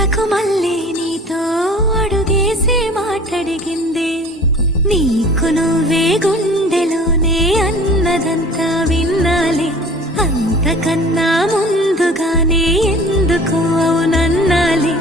ఇంతకు మళ్ళీ నీతో అడుగేసి మాటడిగింది. నీకు నువ్వే గుండెలోనే అన్నదంతా విన్నాలి, అంతకన్నా ముందుగానే ఎందుకు అవునన్నాలి.